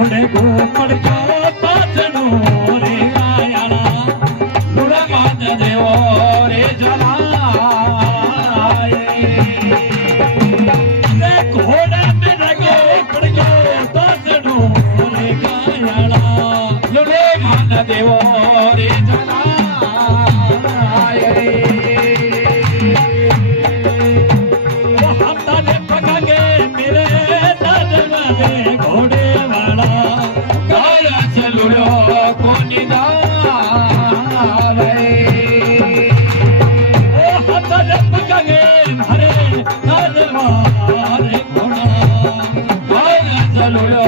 ઘોડે ગોપડ જો પાછનો રે આયાળા લુણમાન દેવો રે જલાય રે ઘોડા મે ગોપડ જો પાછનો રે આયાળા લુણમાન દેવો રે જલાય ઓ હાથાને પકાગે મેરે દાદા ઘોડે વાળા કાયા ચલુડો કોની દાવે ઓ હાથાને પકાગે મારે દાદા રે ઘોડા કાયા ચલુડો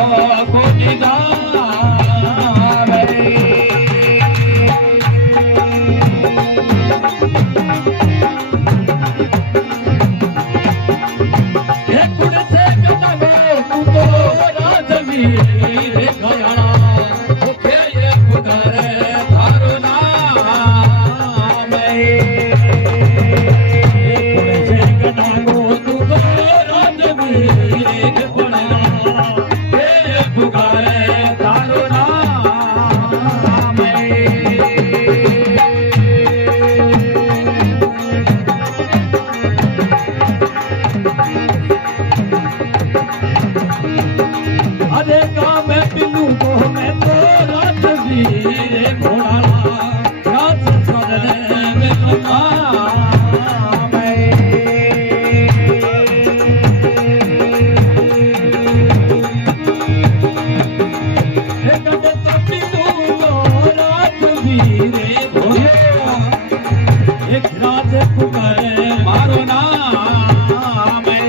કોની દાવે રે ગયાણા ઓકે એ પુકારે તારું નામ એ પુણે છે ગડાગો તું તો રાજવીર રે ગયાણા એ પુકારે તારું નામ अरे गाँव में पिल्लू को मैं तो राजवीर घोड़ा राज सोने में तो नाम है गड्ढे तो पिल्लू को राजवीर घोड़ा एक राज पुकारे मारो नाम है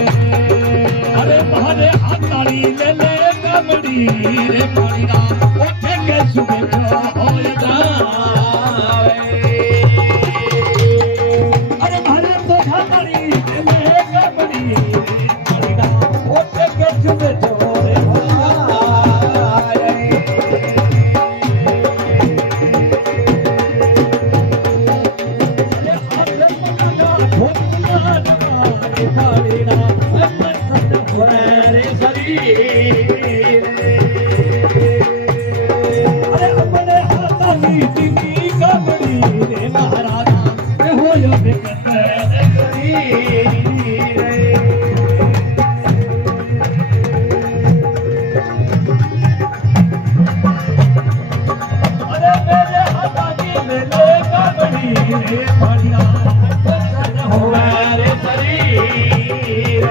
अरे मारे हाथाड़ी ले ले कमड़ी रे पाड़ीना ओठे के सुबह होए जावे अरे मारे तो हाथाड़ी ले ले कमड़ी रे पाड़ीना ओठे के सुबह होए अरे अपने हाथा नीति की कमड़ी रे महाराजा हो यो बिकत अरे मेरे हाथा की मेले कमड़ी रे बढ़िया हो रे शरीर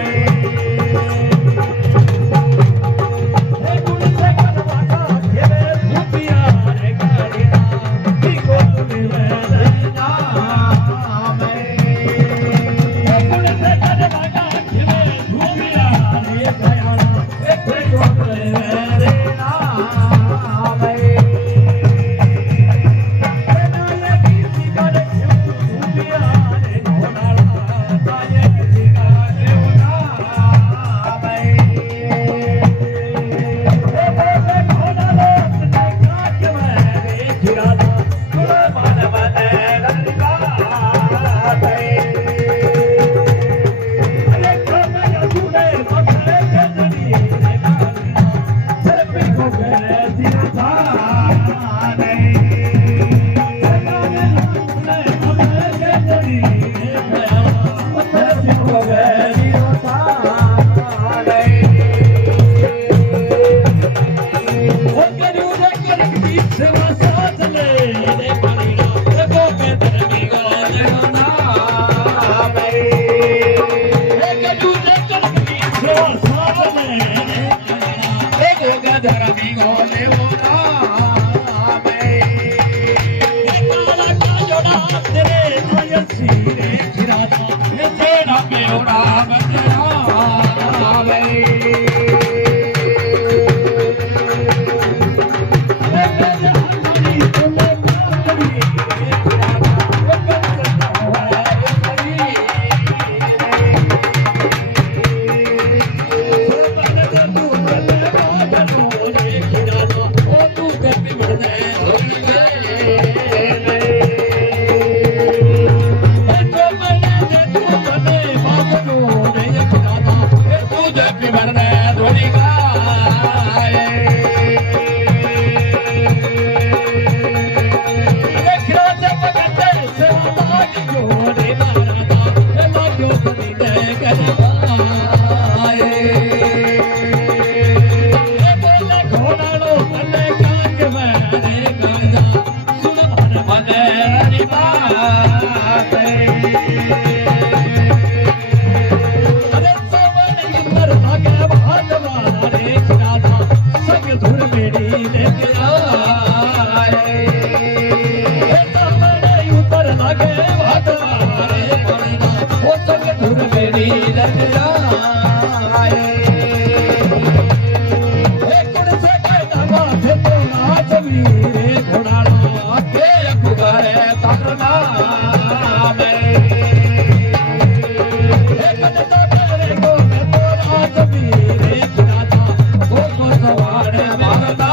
हे सामने उतर लगे भात मारे पड़ना हो सके धुर मेरी लग जाए हे कुड़ से कहना माथे तो नाच वीरे घोड़ाला के अखबारे तारना में हे कदता तेरे को मैं तो नाच वीरे घोड़ाला को सवार मारना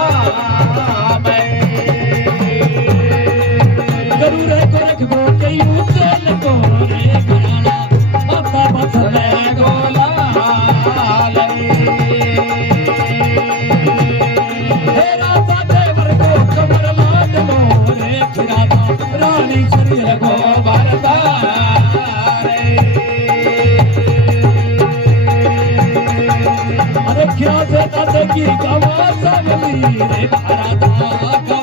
जरूर को रखबो के उचल को रे घोड़ाला माता बसले गोला रानी शरीर को भरता अरे क्या से की गवा सबली रे भरता